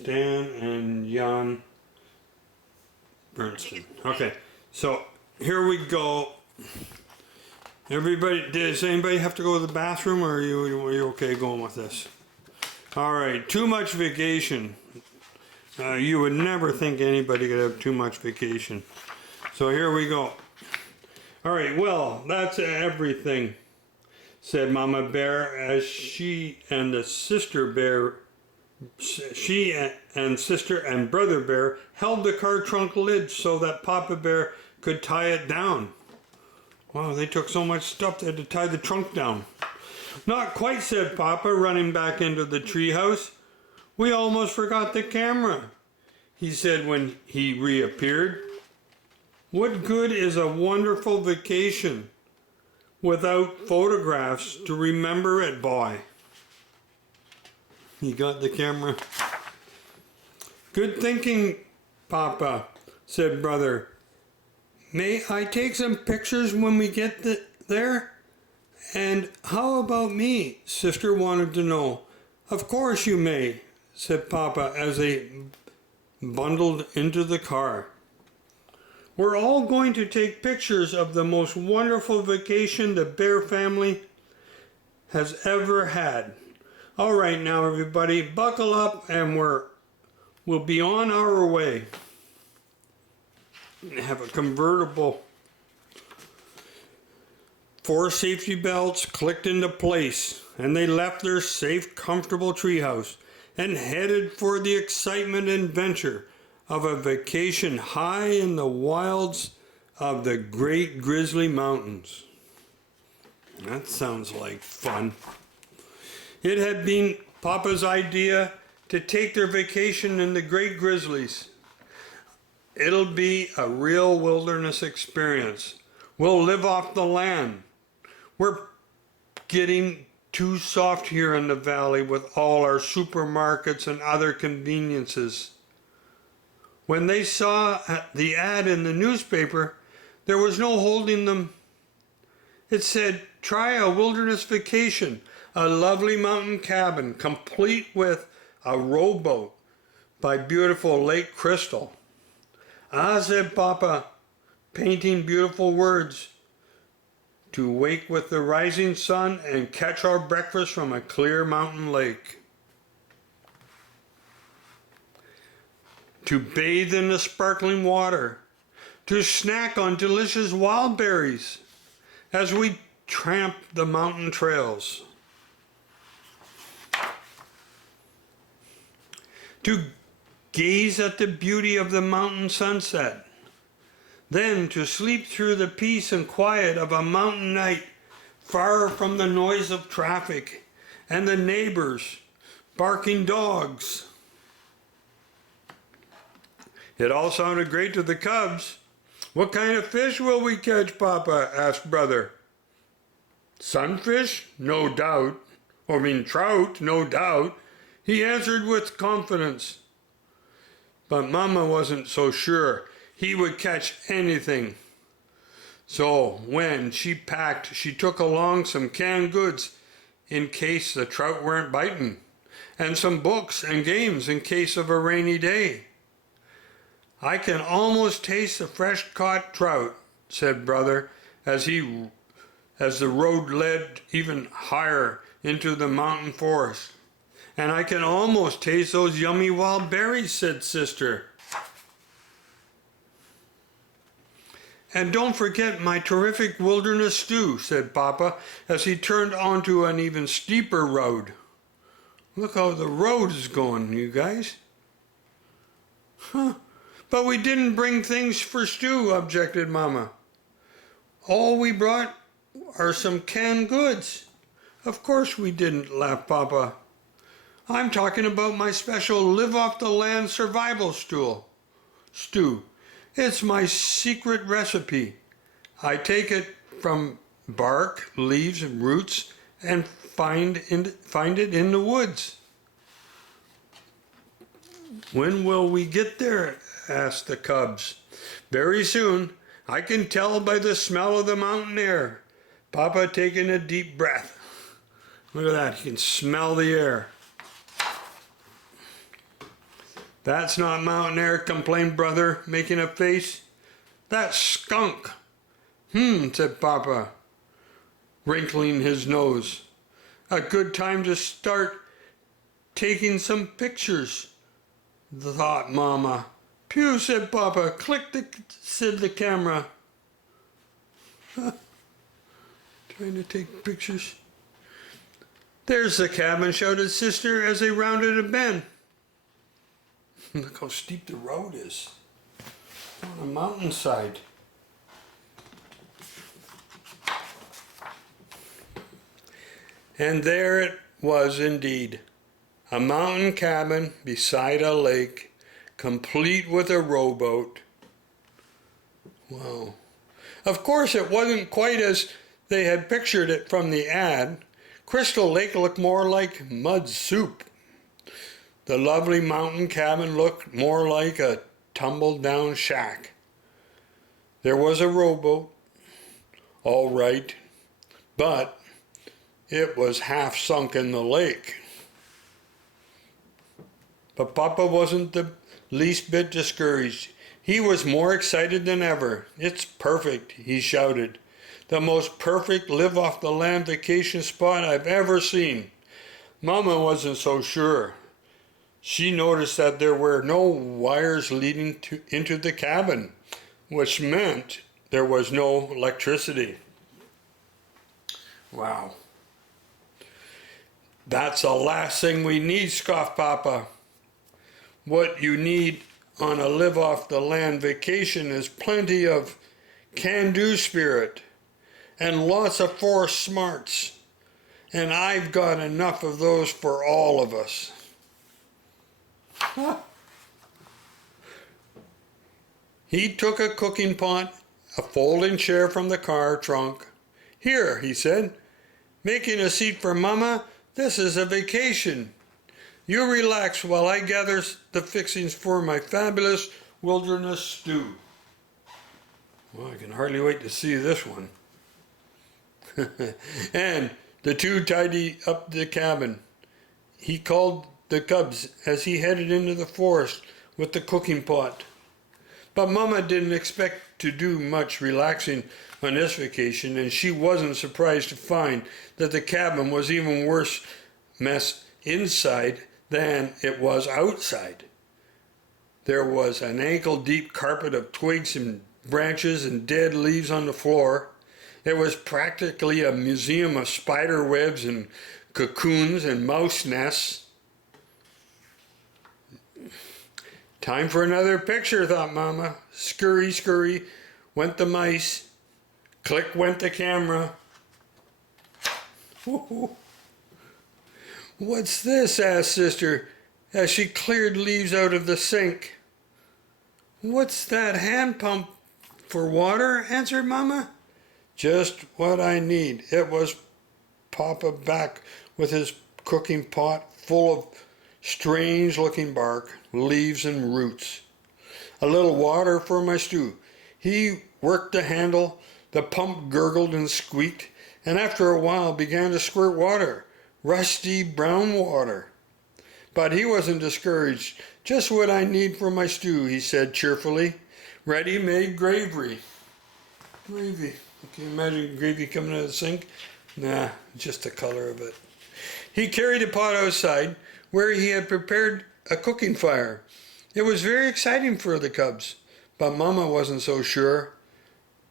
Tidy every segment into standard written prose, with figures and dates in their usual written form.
Stan and Jan Bernstain. Okay, so here we go. Everybody, does anybody have to go to the bathroom, or are you okay going with this? All right, too much vacation. You would never think anybody could have too much vacation. So here we go. All right, well, that's everything, said Mama Bear as she and sister Bear and Brother Bear held the car trunk lid so that Papa Bear could tie it down. Wow, they took so much stuff they had to tie the trunk down. Not quite, said Papa, running back into the treehouse. We almost forgot the camera, he said when he reappeared. What good is a wonderful vacation without photographs to remember it by? He got the camera. Good thinking, Papa, said Brother. May I take some pictures when we get there? And how about me? Sister wanted to know. Of course you may, said Papa as they bundled into the car. We're all going to take pictures of the most wonderful vacation the Bear family has ever had. All right now, everybody, buckle up and we'll be on our way. Have a convertible. 4 safety belts clicked into place, and they left their safe, comfortable treehouse and headed for the excitement and adventure of a vacation high in the wilds of the Great Grizzly Mountains. That sounds like fun. It had been Papa's idea to take their vacation in the Great Grizzlies. It'll be a real wilderness experience. We'll live off the land. We're getting too soft here in the valley with all our supermarkets and other conveniences. When they saw the ad in the newspaper, there was no holding them. It said, try a wilderness vacation, a lovely mountain cabin, complete with a rowboat by beautiful Lake Crystal. Ah, said Papa, painting beautiful words. To wake with the rising sun and catch our breakfast from a clear mountain lake. To bathe in the sparkling water. To snack on delicious wild berries as we tramp the mountain trails. To gaze at the beauty of the mountain sunset. Then to sleep through the peace and quiet of a mountain night, far from the noise of traffic and the neighbors' barking dogs. It all sounded great to the cubs. What kind of fish will we catch, Papa? Asked Brother. Sunfish? No doubt. Trout, no doubt, he answered with confidence. But Mama wasn't so sure he would catch anything. So when she packed, she took along some canned goods in case the trout weren't biting, and some books and games in case of a rainy day. I can almost taste the fresh caught trout, said Brother, as the road led even higher into the mountain forest. And I can almost taste those yummy wild berries, said Sister. And don't forget my terrific wilderness stew, said Papa, as he turned onto an even steeper road. Look how the road is going, you guys. Huh. But we didn't bring things for stew, objected Mama. All we brought are some canned goods. Of course we didn't, laughed Papa. I'm talking about my special live-off-the-land survival stew. It's my secret recipe. I take it from bark, leaves, and roots and find it in the woods. When will we get there? Asked the cubs. Very soon. I can tell by the smell of the mountain air. Papa taking a deep breath. Look at that. He can smell the air. That's not mountain air, complained Brother, making a face. That's skunk. Said Papa, wrinkling his nose. A good time to start taking some pictures, thought Mama. Pew, said Papa. Click, said the camera. Trying to take pictures. There's the cabin, shouted Sister as they rounded a bend. Look how steep the road is. On a mountainside. And there it was indeed. A mountain cabin beside a lake, complete with a rowboat. Wow. Of course, it wasn't quite as they had pictured it from the ad. Crystal Lake looked more like mud soup. The lovely mountain cabin looked more like a tumble-down shack. There was a rowboat, all right, but it was half sunk in the lake. But Papa wasn't the least bit discouraged. He was more excited than ever. It's perfect, he shouted. The most perfect live-off-the-land vacation spot I've ever seen. Mama wasn't so sure. She noticed that there were no wires leading into the cabin, which meant there was no electricity. Wow. That's the last thing we need, scoffed Papa. What you need on a live-off-the-land vacation is plenty of can-do spirit and lots of force smarts, and I've got enough of those for all of us. He took a cooking pot, a folding chair from the car trunk. Here, he said, making a seat for Mama. This is a vacation. You relax while I gather the fixings for my fabulous wilderness stew. Well, I can hardly wait to see this one. And the two tidied up the cabin. He called the cubs as he headed into the forest with the cooking pot. But Mama didn't expect to do much relaxing on this vacation, and she wasn't surprised to find that the cabin was even worse mess inside than it was outside. There was an ankle-deep carpet of twigs and branches and dead leaves on the floor. It was practically a museum of spider webs and cocoons and mouse nests. Time for another picture, thought Mama. Scurry, scurry, went the mice. Click went the camera. What's this? Asked Sister as she cleared leaves out of the sink. What's that hand pump for water? Answered Mama. Just what I need. It was Papa back with his cooking pot full of strange-looking bark, leaves, and roots. A little water for my stew. He worked the handle. The pump gurgled and squeaked, and after a while began to squirt water, rusty brown water. But he wasn't discouraged. Just what I need for my stew, he said cheerfully. Ready-made gravy. Gravy. Can you imagine gravy coming out of the sink? Nah, just the color of it. He carried the pot outside, where he had prepared a cooking fire. It was very exciting for the cubs, but Mama wasn't so sure.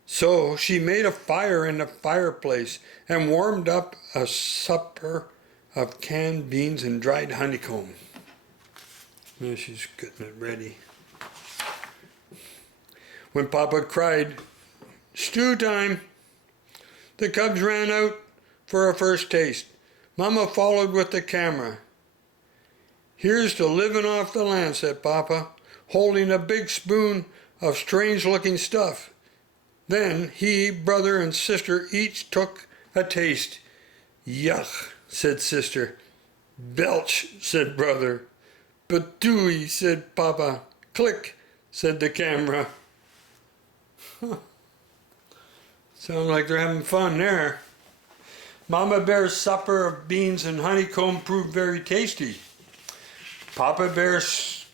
So she made a fire in the fireplace and warmed up a supper of canned beans and dried honeycomb. Now she's getting it ready. When Papa cried, "Stew time!" the cubs ran out for a first taste. Mama followed with the camera. "Here's to living off the land," said Papa, holding a big spoon of strange-looking stuff. Then he, Brother, and Sister each took a taste. "Yuck," said Sister. "Belch," said Brother. "Patooey," said Papa. "Click," said the camera. Sounds like they're having fun there. Mama Bear's supper of beans and honeycomb proved very tasty. Papa Bear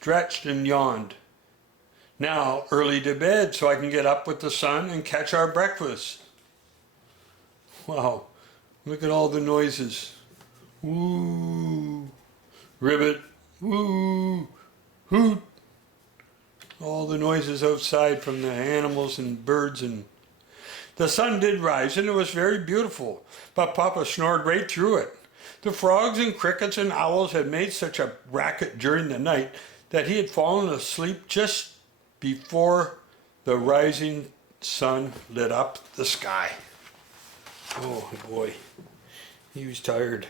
stretched and yawned. Now, early to bed so I can get up with the sun and catch our breakfast. Wow, look at all the noises. Woo, ribbit, woo, hoot. All the noises outside from the animals and birds. And the sun did rise and it was very beautiful, but Papa snored right through it. The frogs and crickets and owls had made such a racket during the night that he had fallen asleep just before the rising sun lit up the sky. Oh boy, he was tired.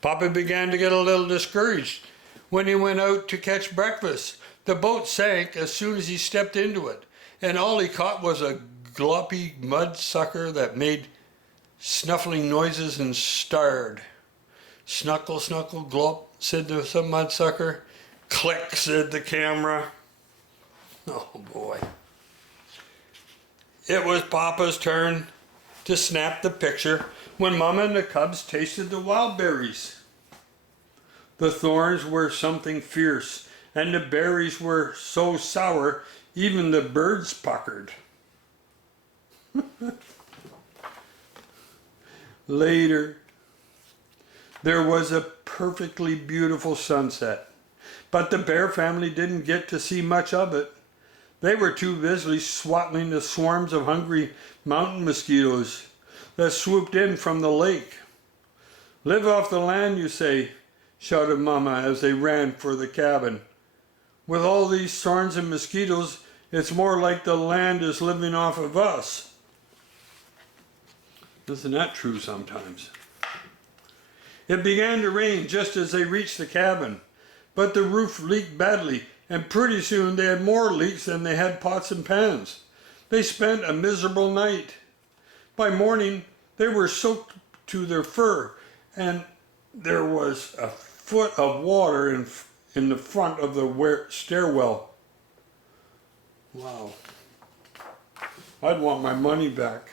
Papa began to get a little discouraged when he went out to catch breakfast. The boat sank as soon as he stepped into it, and all he caught was a gloppy mud sucker that made snuffling noises and starred. Snuckle, snuckle, glop, said the some mudsucker. Click, said the camera. Oh boy. It was Papa's turn to snap the picture when Mama and the cubs tasted the wild berries. The thorns were something fierce, and the berries were so sour, even the birds puckered. Later, there was a perfectly beautiful sunset, but the bear family didn't get to see much of it. They were too busy swatting the swarms of hungry mountain mosquitoes that swooped in from the lake. Live off the land, you say, shouted Mama as they ran for the cabin. With all these thorns and mosquitoes, it's more like the land is living off of us. Isn't that true sometimes? It began to rain just as they reached the cabin, but the roof leaked badly, and pretty soon they had more leaks than they had pots and pans. They spent a miserable night. By morning, they were soaked to their fur, and there was a foot of water in the front of the stairwell. Wow. I'd want my money back.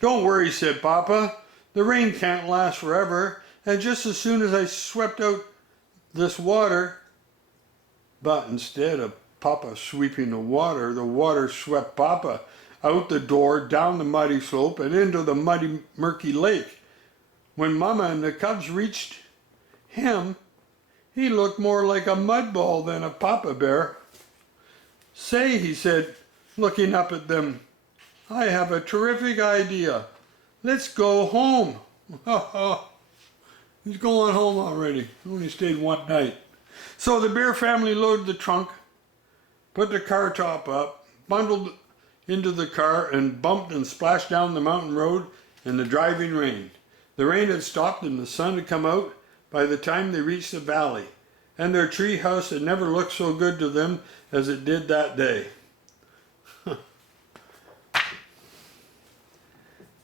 Don't worry, said Papa. The rain can't last forever, and just as soon as I swept out this water, but instead of Papa sweeping the water swept Papa out the door, down the muddy slope, and into the muddy, murky lake. When Mama and the cubs reached him, he looked more like a mud ball than a papa bear. Say, he said, looking up at them, I have a terrific idea. Let's go home. He's going home already. Only stayed one night. So the bear family loaded the trunk, put the car top up, bundled into the car, and bumped and splashed down the mountain road in the driving rain. The rain had stopped and the sun had come out by the time they reached the valley, and their tree house had never looked so good to them as it did that day.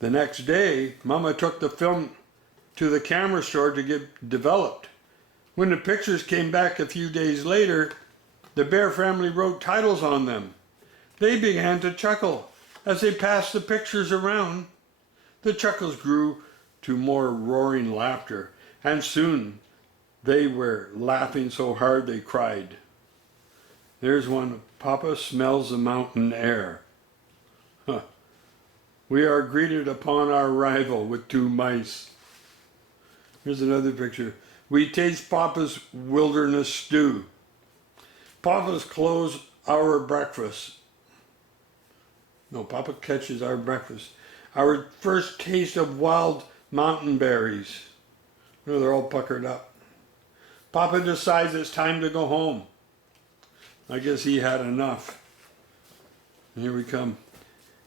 The next day, Mama took the film to the camera store to get developed. When the pictures came back a few days later, the bear family wrote titles on them. They began to chuckle as they passed the pictures around. The chuckles grew to more roaring laughter, and soon they were laughing so hard they cried. There's one, Papa smells the mountain air. Huh. We are greeted upon our arrival with 2 mice. Here's another picture. We taste Papa's wilderness stew. Papa's clothes our breakfast. No, Papa catches our breakfast. Our first taste of wild mountain berries. No, they're all puckered up. Papa decides it's time to go home. I guess he had enough. Here we come.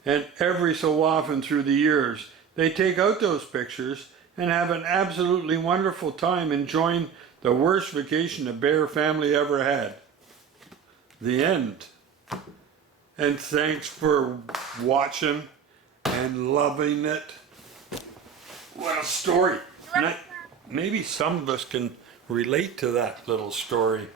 And every so often through the years, they take out those pictures and have an absolutely wonderful time enjoying the worst vacation the bear family ever had. The end. And thanks for watching and loving it. What a story. Maybe some of us can relate to that little story.